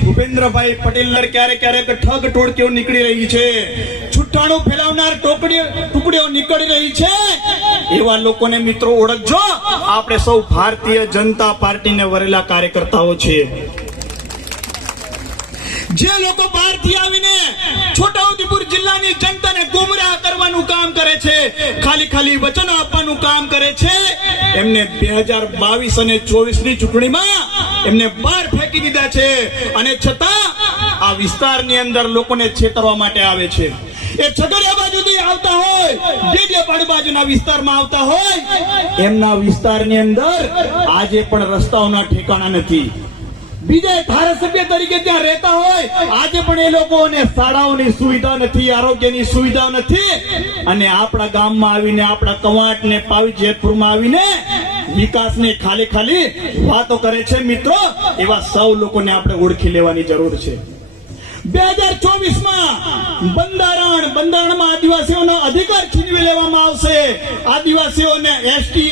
ભૂપેન્દ્રભાઈ પટેલ ક્યારેક ક્યારેક ઠગ ટોળકીઓ નીકળી રહી છે. છુટ્ટાણું ફેલાવનાર ટુકડીઓ નીકળી રહી છે. એવા લોકોને મિત્રો ઓળખજો. આપણે સૌ ભારતીય જનતા પાર્ટીને વરેલા કાર્યકર્તાઓ છીએ. જે લોકો બહારથી આવીને છોટાઉદેપુર જિલ્લાની જનતાને ગુમરાહ કરવાનું કામ કરે છે, ખાલી ખાલી વચનો આપવાનું કામ કરે છે, એમને બે હજાર બાવીસ અને ચોવીસની ચૂંટણીમાં એમને બહાર ફેંકી દીધા છે. અને છતાં આ વિસ્તારની અંદર લોકોને છેતરવા માટે આવે છે. એ છગડિયા બાજુથી આવતા હોય ડેડિયાપાડ બાજુના વિસ્તારમાં આવતા હોય, એમના વિસ્તારની અંદર આજે પણ રસ્તાઓના ઠેકાણા નથી. બીજા ધારાસભ્ય તરીકે ત્યાં રહેતા હોય, આજે પણ એ લોકોને શાળાઓની સુવિધા નથી, આરોગ્યની સુવિધા નથી. અને આપણા ગામમાં આવીને, આપણા કવાંટ ને પાવી જેતપુરમાં આવીને વિકાસની ખાલી ખાલી વાતો કરે છે મિત્રો. એવા સૌ લોકોને આપણે ઓળખી લેવાની જરૂર છે. બે હજાર ચોવીસમાં બંધારણ, બંધારણમાં આદિવાસીઓનો અધિકાર છીનવી લેવામાં આવશે. આદિવાસીઓને એસટી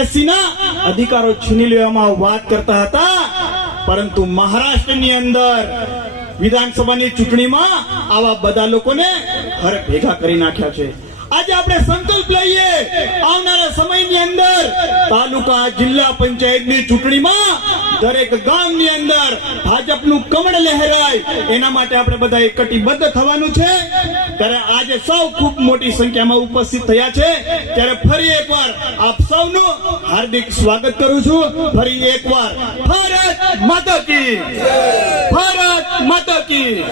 એસસી ના અધિકારો છીનવી લેવામાં વાત કરતા હતા. પરંતુ મહારાષ્ટ્રની અંદર વિધાનસભાની ચૂંટણીમાં આવા બધા લોકોને હર ભેગા કરી નાખ્યા છે. આજે આપણે સંકલ્પ લઈએ, આવનારા સમયની અંદર તાલુકા જિલ્લા પંચાયતની ચૂંટણીમાં દરેક ગામની અંદર ભાજપનું કમળ લહેરાય. એના માટે આપણે બધા કટિબદ્ધ થવાનું છે. ત્યારે આજે સૌ ખૂબ મોટી સંખ્યામાં ઉપસ્થિત થયા છે. ત્યારે ફરી એકવાર આપ સૌનું હાર્દિક સ્વાગત કરું છું. ફરી એકવાર ભારત માતા કી. ભારત માતા કી.